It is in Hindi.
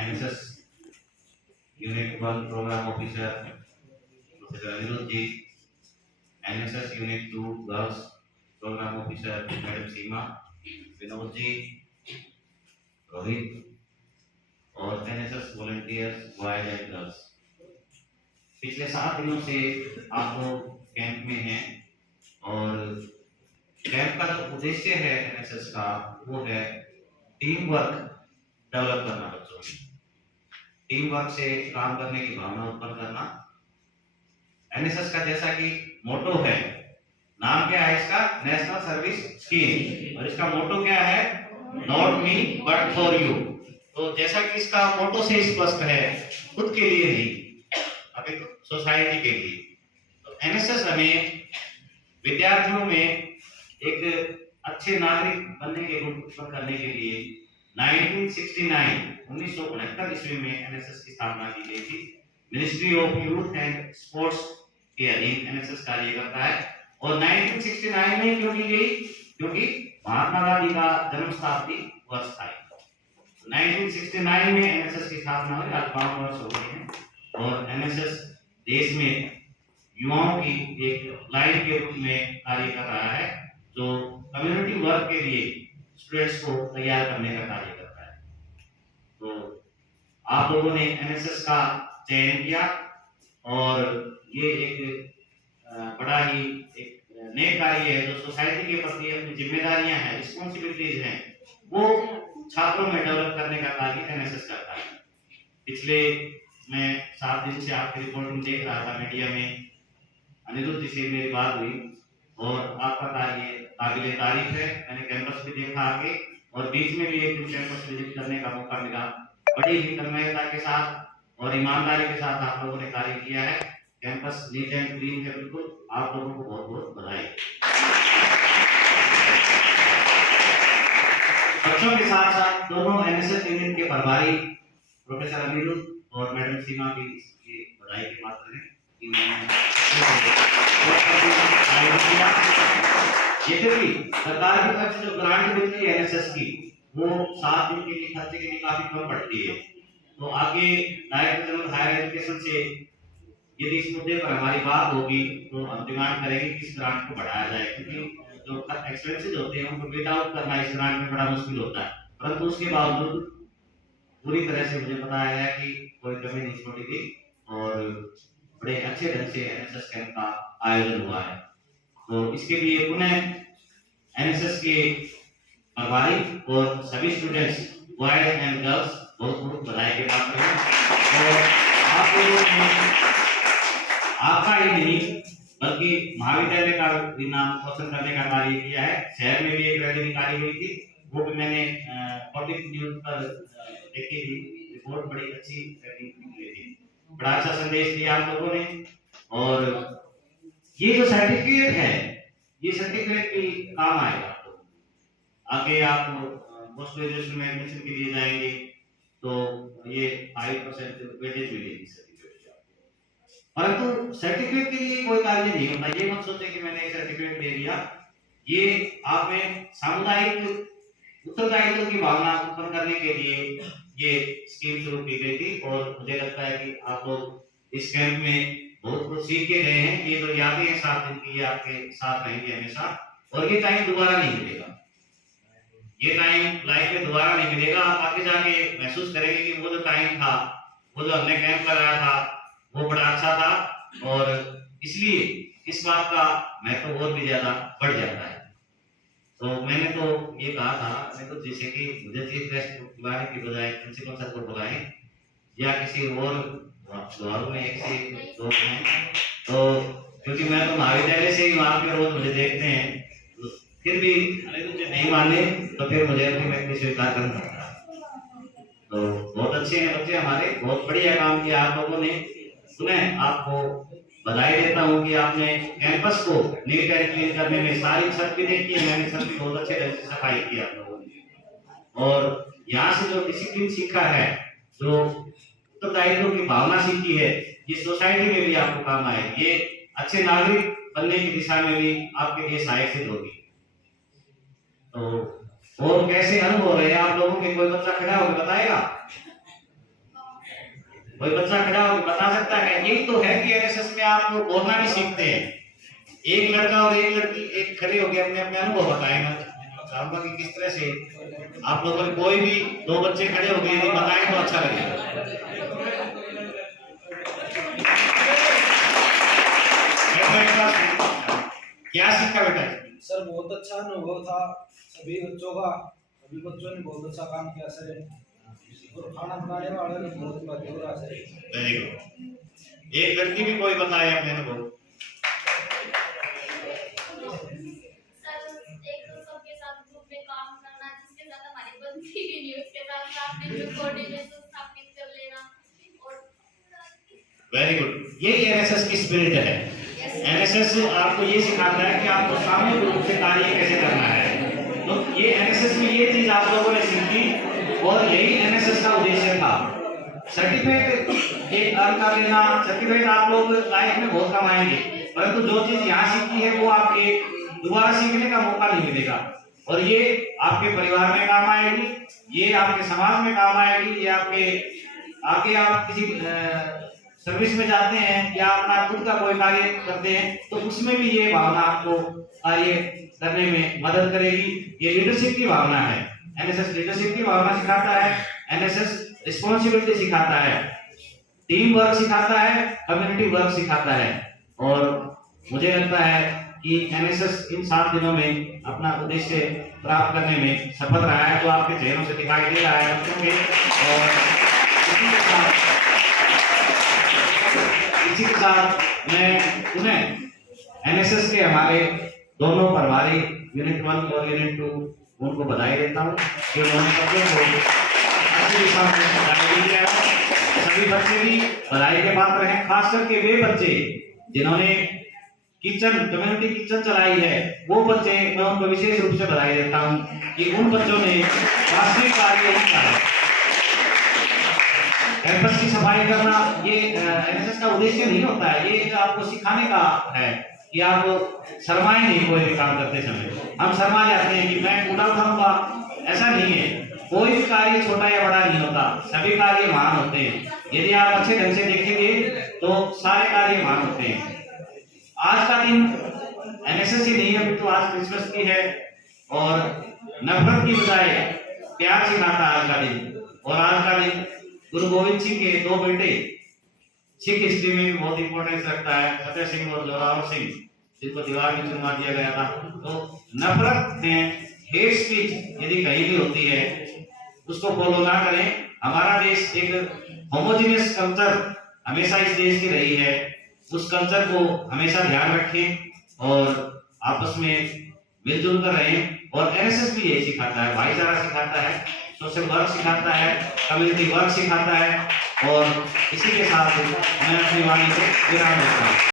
NSS unit 1 programme officer professor Anirudh ji, NSS unit 2 girls programme officer madam Seema, Vinod ji, Rohit और NSS volunteers boys and girls. पिछले 7 दिनों से आप लोग कैंप में हैं और कैंप का जो उद्देश्य है एनएसएस का वो है टीम वर्क डेवलप करना, बच्चों में टीम वर्क से काम करने की भावना उत्पन्न करना। एनएसएस का जैसा कि मोटो है, नाम क्या है इसका, नेशनल सर्विस स्कीम, और इसका मोटो क्या है, not me but for you. तो जैसा कि इसका मोटो से स्पष्ट है, खुद के लिए नहीं अभी सोसाइटी के लिए। तो एनएसएस हमें विद्यार्थियों में एक अच्छे नागरिक बनने के गुण उत्पन्न करने के लिए 1969 ईस्वी में एनएसएस की स्थापना की गई थी। Ministry of youth and sports के अधीन एनएसएस कार्य करता है। और 1969 में क्यों की गई, क्योंकि महात्मा गांधी का जन्म शताब्दी वर्ष था। 1969 में एनएसएस की स्थापना हुई, आज 52 वर्ष हो गए हैं। और एनएसएस देश में युवाओं की एक लाइन के रूप में कार्य कर रहा है, जो कम्युनिटी वर्क के लिए स्टूडेंट्स को तैयार करने का कार्य करता है। तो आप लोगों ने एनएसएस का चयन किया और ये एक बड़ा ही एक नए कार्य है, जो सोसाइटी के प्रति अपनी जिम्मेदारियां हैं, रिस्पॉन्सिबिलिटीज हैं, वो छात्रों में डेवलप करने का कार्य एनएसएस करता है। पिछले मैं 7 दिन से आपकी रिपोर्टिंग देख रहा था मीडिया में, अनिरुद्ध जी से मेरी बात हुई और आपका कार्य काबिले तारीफ है। मैंने कैंपस भी देखा आके और बीच में भी एक दिन कैंपस विजिट करने का मौका मिला। बड़ी ही तन्मयता के साथ और ईमानदारी के साथ आप लोगों ने कार्य किया है। कैंपस नीट एंड क्लीन है, बिल्कुल। आप लोगों को बहुत बहुत बधाई। बच्चों के साथ साथ दोनों एनएसएस यूनिट के प्रभारी प्रोफेसर अनिरुद्ध और मैडम सीमा भी इसकी बधाई के पात्र हैं। जैसे कि सरकार की तरफ से जो ग्रांट मिलती है एनएसएस की, वो 7 दिन के लिए खर्चे के लिए काफी कम पड़ती है। तो आगे डायरेक्टर जनरल हायर एजुकेशन से यदि इस मुद्दे पर हमारी बात होगी तो हम डिमांड करेंगे कि इस ग्रांट को बढ़ाया जाए, क्योंकि जो एक्सपेंसेस होते हैं उनको मीट आउट करना इस ग्रांट में बड़ा मुश्किल होता है। परंतु उसके बावजूद पूरी तरह से मुझे पता है कि कोई कमी नहीं छोड़ी गई और बड़े अच्छे ढंग से एनएसएस कैंप का आयोजन हुआ है। तो इसके लिए पुनः एनएसएस के प्रभारी और सभी स्टूडेंट्स बॉयज एंड गर्ल्स बहुत बहुत बधाई के पात्र हैं। और आप लोगों ने आपका ही नहीं बल्कि महाविद्यालय का भी नाम रोशन करने का कार्य किया है। शहर में भी एक रैली निकाली हुई थी, वो भी मैंने पब्लिक न्यूज पर देखी थी, रिपोर्ट बड़ी अच्छी रैली निकली थी। बड़ा अच्छा संदेश दिया आप लोगों ने। और ये जो सर्टिफिकेट है, ये सर्टिफिकेट भी काम आएगा आपको। आगे आप पोस्ट ग्रेजुएशन में एडमिशन के लिए जाएंगे तो ये 5% वेटेज मिलेगी सर्टिफिकेट की आपको। परंतु सर्टिफिकेट के लिए कोई कार्य नहीं होता। ये मत सोचे कि मैंने सर्टिफिकेट ले लिया, ये आप में सामुदायिक उत्तरदायित्व की भावना उत्पन्न करने के लिए ये स्कीम शुरू की गई थी। और मुझे लगता है कि आप लोग इस कैंप में बहुत कुछ सीख के गए हैं। ये जो यादें हैं 7 दिन की, ये आपके साथ रहेंगे हमेशा। और ये टाइम दोबारा नहीं मिलेगा, ये टाइम लाइफ में दोबारा नहीं मिलेगा। आप आगे जाके महसूस करेंगे कि वो जो टाइम था, वो जो हमने कैंप कराया था, वो बड़ा अच्छा था। और इसलिए इस बात का महत्व और भी ज्यादा बढ़ जाता है। तो मैंने तो ये कहा था, मैं तो जैसे कि मुझे चीफ गेस्ट बुलाने की बजाय प्रिंसिपल सर को बुलाएं या किसी और द्वारों में एक से लोग हैं, तो क्योंकि मैं तो महाविद्यालय से ही वहां पे रोज मुझे देखते हैं, तो फिर भी मुझे नहीं माने तो फिर मुझे अपनी व्यक्ति स्वीकार करना पड़ता है। तो बहुत अच्छे हैं बच्चे हमारे, बहुत बढ़िया काम किया आप लोगों ने। सुने, आपको बधाई देता हूँ कि आपने कैंपस को नीट एंड क्लीन करने में सारी छत भी देखी है। मैंने छत की बहुत अच्छे ढंग से सफाई की आप लोगों ने। और यहाँ से जो डिसिप्लिन सीखा है, जो उत्तरदायित्व की भावना सीखी है, ये सोसाइटी में भी आपको काम आएगी। ये अच्छे नागरिक बनने की दिशा में भी आपके लिए सहायक सिद्ध होगी। तो और कैसे अनुभव रहे आप लोगों के, कोई बच्चा खड़ा होकर बताएगा? कोई बच्चा खड़ा होकर बता सकता है? यही तो है कि एनएसएस में आप बोलना भी सीखते हैं। एक लड़का और एक लड़की एक खड़े होकर अपने अपने अनुभव बताएंगे। चाहूंगा कि किस तरह से आप लोगों ने कोई भी दो बच्चे खड़े हो गए यदि बताएं तो अच्छा लगेगा। क्या सीखा बेटा? सर बहुत अच्छा अनुभव था सभी बच्चों का, सभी बच्चों ने बहुत अच्छा काम किया सर, और खाना बनाने वाले ने बहुत मदद करा सर। Very good. एक लड़की भी कोई बताए अपने अनुभव। Very good. यही एनएसएस की स्पिरिट है। एनएसएस आपको ये सिखाता है कि आपको सामूहिक रूप से कार्य कैसे करना है। तो ये एनएसएस में ये चीज आप लोगों ने सीखी और यही एनएसएस का उद्देश्य था। सर्टिफिकेट एक अर्न कर लेना, सर्टिफिकेट आप लोग लाइफ में बहुत कमाएंगे, परंतु जो चीज यहाँ सीखी है वो आपके दोबारा सीखने का मौका नहीं मिलेगा। और ये आपके परिवार में काम आएगी, ये आपके समाज में काम आएगी, ये आपके आगे आप किसी सर्विस में जाते हैं या अपना खुद का कोई कार्य करते हैं तो उसमें भी ये भावना आपको कार्य करने में मदद करेगी। ये लीडरशिप की भावना है। एनएसएस लीडरशिप की भावना सिखाता है, एनएसएस रिस्पॉन्सिबिलिटी सिखाता है, टीम वर्क सिखाता है, कम्युनिटी वर्क सिखाता है। और मुझे लगता है कि एनएसएस इन 7 दिनों में अपना उद्देश्य प्राप्त करने में सफल रहा है, जो आपके चेहरों से दिखाई दे रहा है बच्चों के। और इसी के साथ मैं पुनः एनएसएस के हमारे दोनों प्रभारी यूनिट 1 और यूनिट 2 उनको बधाई देता हूँ कि उन्होंने बच्चों को अच्छी दिशा में बधाई दी है। सभी बच्चे भी बधाई के पात्र हैं, खास करके वे बच्चे जिन्होंने किचन कम्युनिटी किचन चलाई है, वो बच्चे मैं उनको विशेष रूप से बधाई देता हूँ कि उन बच्चों ने वास्तविक कार्य किया है। कैंपस की सफाई करना ये एनएसएस का उद्देश्य नहीं होता है, ये आपको सिखाने का है कि आप शर्माए नहीं कोई भी काम करते समय। हम शर्मा जाते हैं कि मैं कूड़ा उठाऊंगा, ऐसा नहीं है। कोई भी कार्य छोटा या बड़ा नहीं होता, सभी कार्य महान होते हैं। यदि आप अच्छे ढंग से देखेंगे तो सारे कार्य महान होते हैं। आज का दिन एनएसएस ही नहीं है, तो आज क्रिसमस की है और नफरत की बजाय प्यार सिखाता है आज का दिन। और आज का दिन गुरु गोविंद सिंह के 2 बेटे सिख हिस्ट्री में भी बहुत इंपॉर्टेंस रखता है, फतेह सिंह और जोरावर सिंह, जिनको दीवार में चुनवा दिया गया था। तो नफरत में हेट स्पीच यदि कहीं भी होती है उसको फॉलो ना करें। हमारा देश एक होमोजेनियस कल्चर हमेशा इस देश की रही है, उस कल्चर को हमेशा ध्यान रखें और आपस में मिलजुल कर रहें। और एनएसएस भी यही सिखाता है, भाईचारा सिखाता है, सोशल वर्क सिखाता है, कम्युनिटी वर्क सिखाता है। और इसी के साथ मैं अपनी वाणी को विराम देता हूँ।